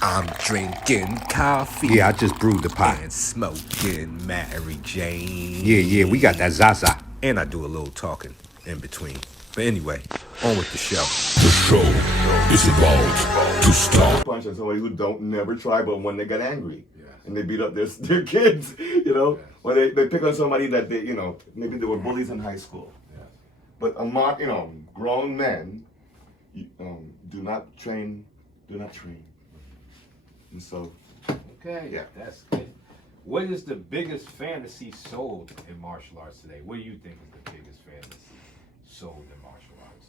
I'm drinking coffee. Yeah, I just brewed the pot. And smoking Mary Jane. Yeah, we got that Zaza. And I do a little talking in between. But anyway, on with the show. The show is about to start. Punch at somebody who don't never try, but when they get angry, and they beat up their kids, or they pick on somebody that they, maybe they were bullies in high school. But grown men, do not train. And so, okay, yeah, that's good. What is the biggest fantasy sold in martial arts today? What do you think is the biggest fantasy sold in martial arts?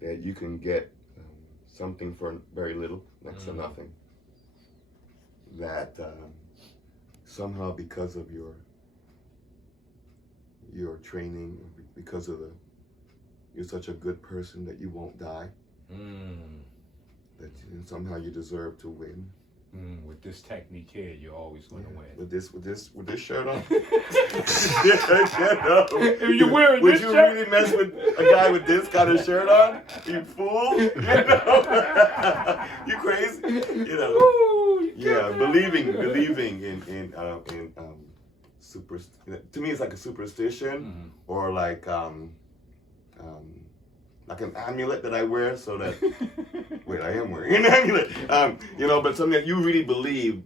that you can get something for very little, next to nothing. That somehow, because of your training, because of you're such a good person that you won't die. That somehow you deserve to win. With this technique here, you're always going to win. With this shirt on. If you're wearing Would this you shirt? really mess with a guy with this kind of shirt on? You fool! You crazy? Ooh, Believing in super. To me, it's like a superstition, or like an amulet that I wear so that. Wait, I am wearing an amulet. But something that you really believe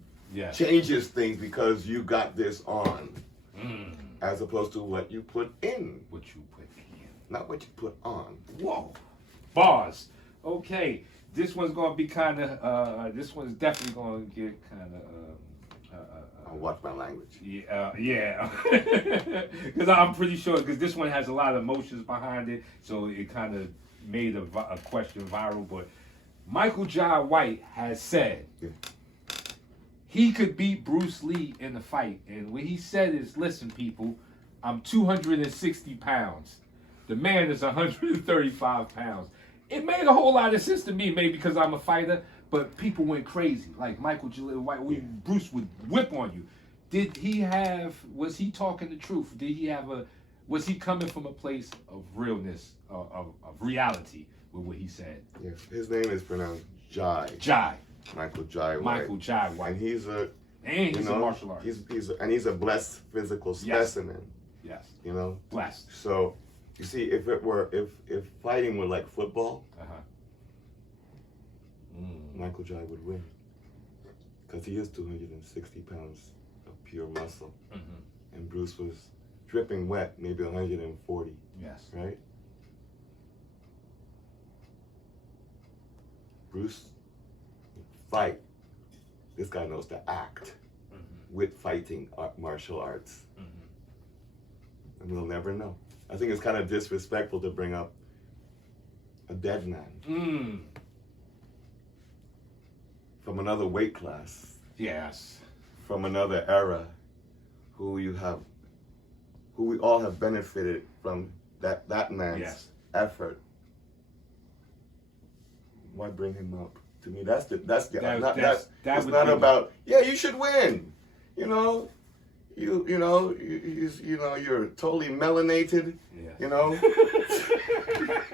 changes things because you got this on, as opposed to what you put in. What you put in. Not what you put on. Whoa. Bars. Okay. This one's going to be kind of, this one's definitely going to get kind of, I'll watch my language. Yeah. Because I'm pretty sure, because this one has a lot of emotions behind it, so it kind of made a question viral, but Michael Jai White has said he could beat Bruce Lee in a fight. And what he said is, listen, people, I'm 260 pounds. The man is 135 pounds. It made a whole lot of sense to me, maybe because I'm a fighter, but people went crazy. Like Michael Jai White, Bruce would whip on you. Was he talking the truth? Was he coming from a place of realness, of reality with what he said? Yeah, his name is pronounced Jai. Jai. Michael Jai White. Michael Jai White. And he's a martial artist. He's a blessed physical specimen. Yes. Blessed. So, you see, if fighting were like football, Michael Jai would win. Because he is 260 pounds of pure muscle. And Bruce was dripping wet, maybe 140. Yes. Right? Bruce, fight. This guy knows to act with fighting martial arts. And we'll never know. I think it's kind of disrespectful to bring up a dead man from another weight class. Yes. From another era, who we all have benefited from that man's effort. Why bring him up? To me, that's not about. Yeah, you should win. You're totally melanated. Yeah.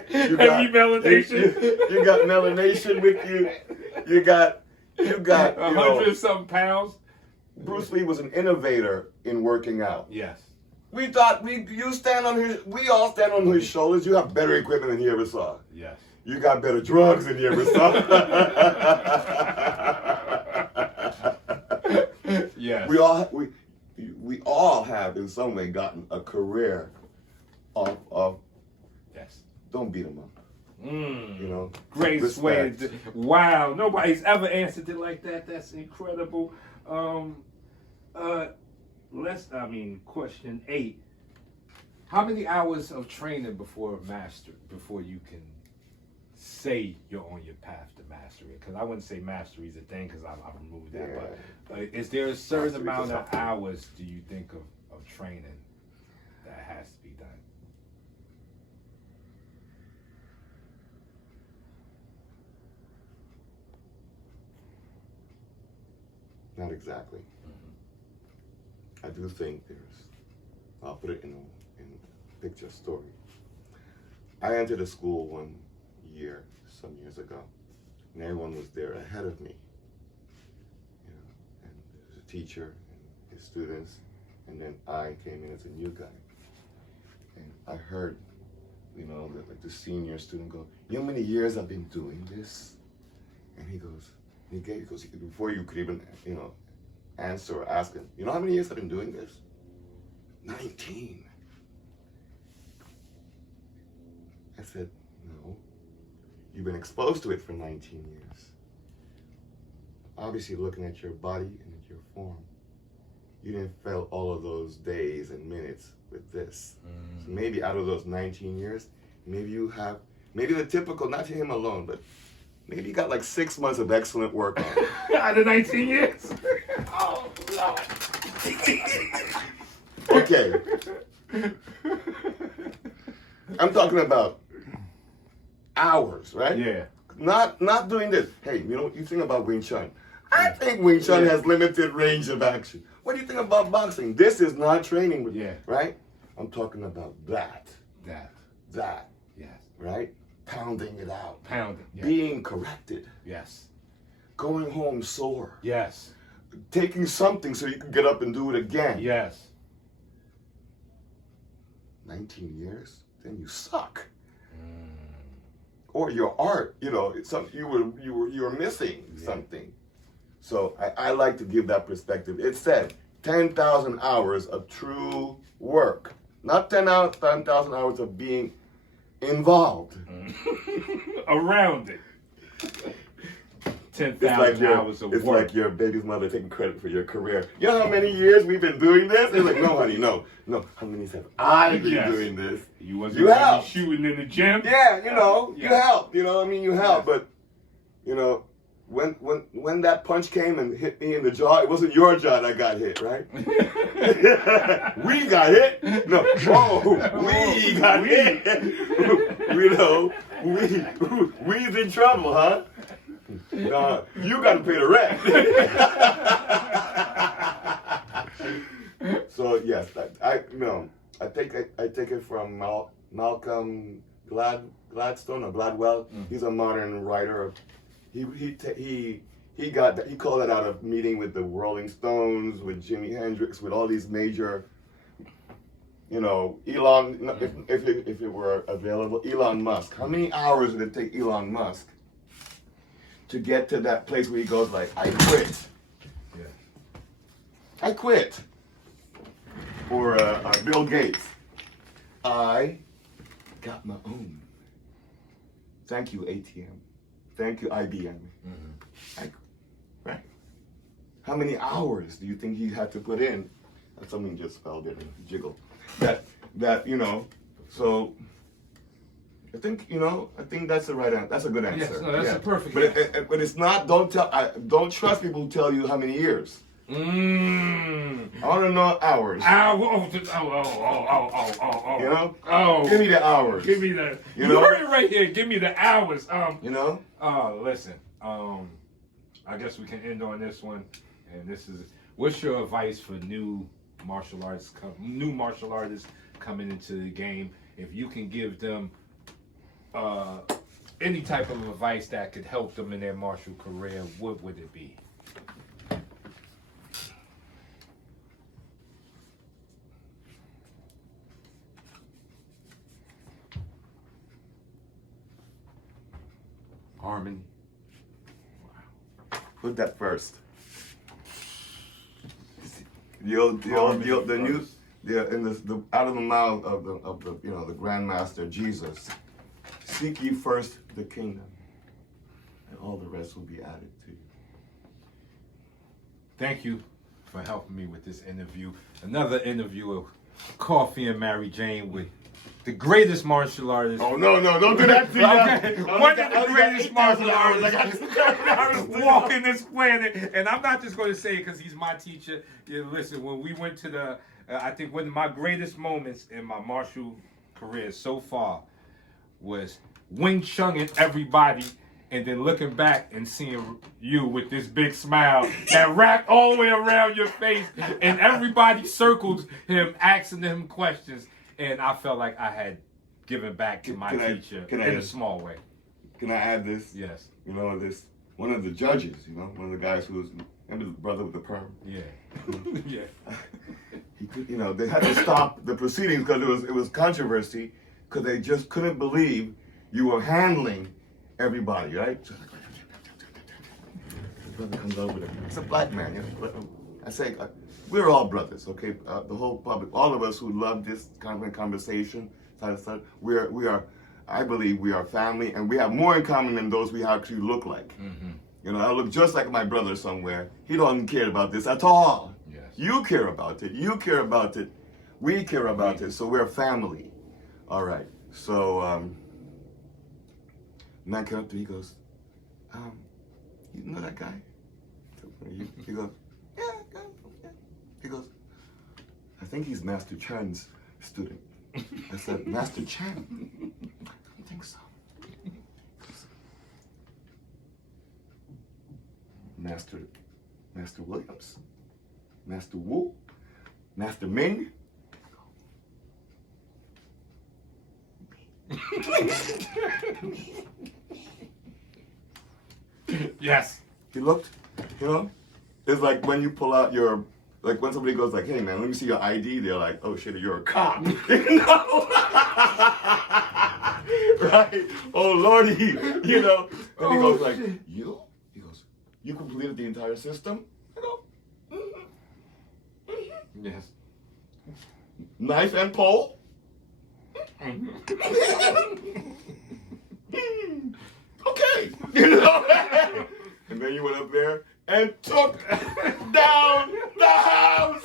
Heavy melanation. You got melanation with you. You got 100-something pounds. Bruce Lee was an innovator in working out. Yes. We thought we all stand on his shoulders. You have better equipment than he ever saw. Yes. You got better drugs than you ever saw. Yes. We all have in some way gotten a career of yes. Don't beat him up. Great way. Wow, nobody's ever answered it like that. That's incredible. Question 8. How many hours of training before you can say you're on your path to mastery? Because I wouldn't say mastery is a thing because I've removed that. Yeah. But is there a certain amount of hours do you think of training that has to be done? Not exactly. I do think I'll put it in a picture story. I entered a school when year some years ago, and everyone was there ahead of me. You know, and there was a teacher and his students, and then I came in as a new guy. And I heard, you know, the senior student go, "You know how many years I've been doing this?" And he goes, before you could even, you know, answer or ask him, "You know how many years I've been doing this?" 19. I said, "No, you've been exposed to it for 19 years. Obviously looking at your body and at your form, you didn't fill all of those days and minutes with this. So maybe out of those 19 years, maybe you have, maybe the typical, not to him alone, but maybe you got like 6 months of excellent work on." Out of 19 years. Oh, Lord. Okay. I'm talking about hours, right? Yeah. Not doing this. Hey, you know, you think about Wing Chun. I think Wing Chun has limited range of action. What do you think about boxing? This is not training with right? I'm talking about that, Yes. right? Pounding it out. Pounding. Yes. Being corrected. Yes. Going home sore. Yes. Taking something so you can get up and do it again. Yes. 19 years, then you suck. Or your art, you know, it's some you were missing something. So I like to give that perspective. It said 10,000 hours of true work, not 10,000 hours of being involved. Around it. It's 10,000 hours of it's work. like your baby's mother taking credit for your career. You know how many years we've been doing this? It's like, no, honey, no. How many years have I been doing this? You wasn't You helped. shooting in the gym? Yeah, you know, you Yeah. helped. You know what I mean? You helped. But, you know, when that punch came and hit me in the jaw, it wasn't your jaw that got hit, right? We got hit. No, we got hit. You know, we's in trouble, huh? You got to pay the rent. So yes, I take it from Malcolm Gladstone or Gladwell. He's a modern writer. He called it out of meeting with the Rolling Stones, with Jimi Hendrix, with all these major, you know, Elon. If it were available, Elon Musk. How many hours did it take Elon Musk to get to that place where he goes like, "I quit. Yeah. I quit." Or Bill Gates, "I got my own. Thank you, ATM. Thank you, IBM." Right? How many hours do you think he had to put in? Something just fell there and jiggled. That you know. So I think that's the right answer. That's a good answer. Yes, no, that's a perfect answer. But it's not. Don't trust people who tell you how many years. I want to know hours. You know? Oh. Give me the hours. Give me the. You know? heard it right here. Give me the hours. You know? Listen. I guess we can end on this one. And this is, what's your advice for new martial artists coming into the game? If you can give them any type of advice that could help them in their martial career, what would it be? Harmony. Put that first. Out of the mouth of the Grandmaster Jesus, seek ye first the kingdom, and all the rest will be added to you. Thank you for helping me with this interview. Another interview of Coffee and Mary Jane with the greatest martial artist. Oh no, don't do that to Okay. One of the greatest martial artists walking this planet. And I'm not just going to say it because he's my teacher. Yeah, listen, when we went to I think one of my greatest moments in my martial career so far was Wing Chun-ing everybody and then looking back and seeing you with this big smile that wrapped all the way around your face, and everybody circled him, asking him questions, and I felt like I had given back to my teacher in a small way. can I add this? Yes. You know, this one of the judges, you know, one of the guys who was, remember the brother with the perm? Yeah. Yeah. He could, you know, they had to stop the proceedings because it was controversy because they just couldn't believe you were handling everybody, right? So like, the brother comes over there. It's a black man, you know. I say, we're all brothers, okay? The whole public, all of us who love this kind of conversation, we are. I believe we are family, and we have more in common than those we actually look like. Mm-hmm. You know, I look just like my brother somewhere. He don't care about this at all. Yes. You care about it. You care about it. We care about it. So we're family. All right. So, man came up to me, he goes, you know that guy? He goes, yeah. He goes, I think he's Master Chan's student. I said, Master Chan? I don't think so. Master Williams, Master Wu, Master Ming. Yes. He looked, you know, it's like when you pull out your, like when somebody goes like, hey man, let me see your ID, they're like, oh shit, you're a cop. You know? Right? Oh lordy, you know. And he goes like, you? He goes, you completed the entire system? I go, Yes. Knife and pole? Okay. You know? And then you went up there and took down the house.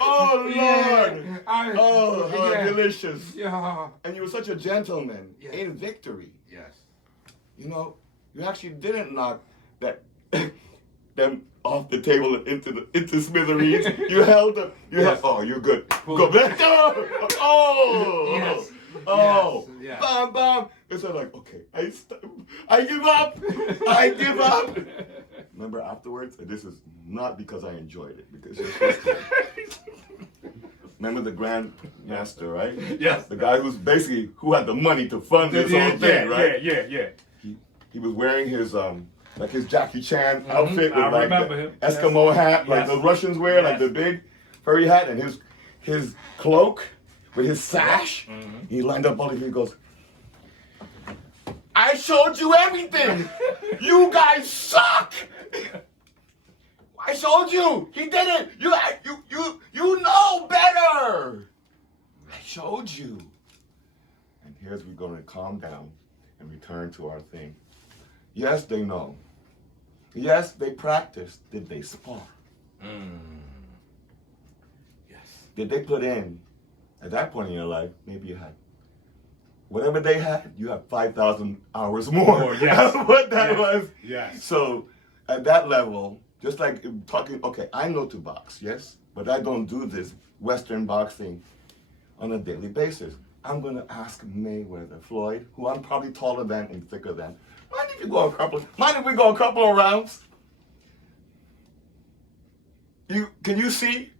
Oh Lord. Yeah. Delicious. Yeah. And you were such a gentleman in victory. Yes. You know, you actually didn't knock them off the table and into smithereens. You held them. Oh, you're good. Go back. Oh. Yes. Oh. Yes. Bam, bam. It's like, okay, I give up. I give up. Remember afterwards, and this is not because I enjoyed it, because remember the Grand Master, right? Yes. The guy who had the money to fund this whole thing, right? Yeah. He was wearing his like his Jackie Chan outfit with I like remember the him. Eskimo hat, like Yes. the Russians wear, like Yes. the big furry hat, and his cloak with his sash. He lined up all of you. He goes, I showed you everything. You guys suck. I showed you. He did it. You know better. I showed you. And here's we're going to calm down and return to our thing. Yes, they know. Yes, they practiced. Did they spar? Yes. Did they put in, at that point in your life, maybe you had, whatever they had, you have 5,000 hours more. Yes. What that was. Yes. So at that level, just like talking, okay, I know to box, yes, but I don't do this Western boxing on a daily basis. I'm going to ask Mayweather, Floyd, who I'm probably taller than and thicker than, mind if we go a couple of rounds? Can you see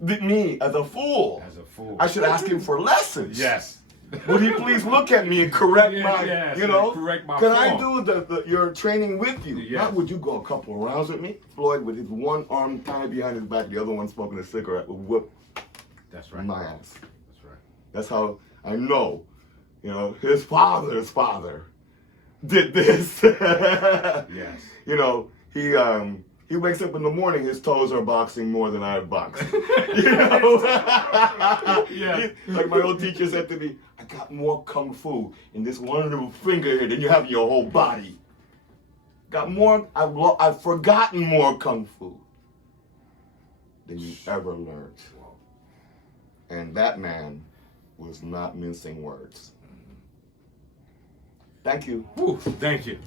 me as a fool? As a fool. I should ask him for lessons. Yes. Would he please look at me and correct correct my Can I form. do your training with you? Yes. Not would you go a couple of rounds with me? Floyd with his one arm tied behind his back, the other one smoking a cigarette would whoop That's right. my ass. That's right. That's how I know, his father's father did this. Yes. He wakes up in the morning, his toes are boxing more than I've boxed. Yeah. Like my old teacher said to me, I got more kung fu in this one little finger here than you have in your whole body. I've forgotten more kung fu than you ever learned. And that man was not mincing words. Thank you. Whew, thank you.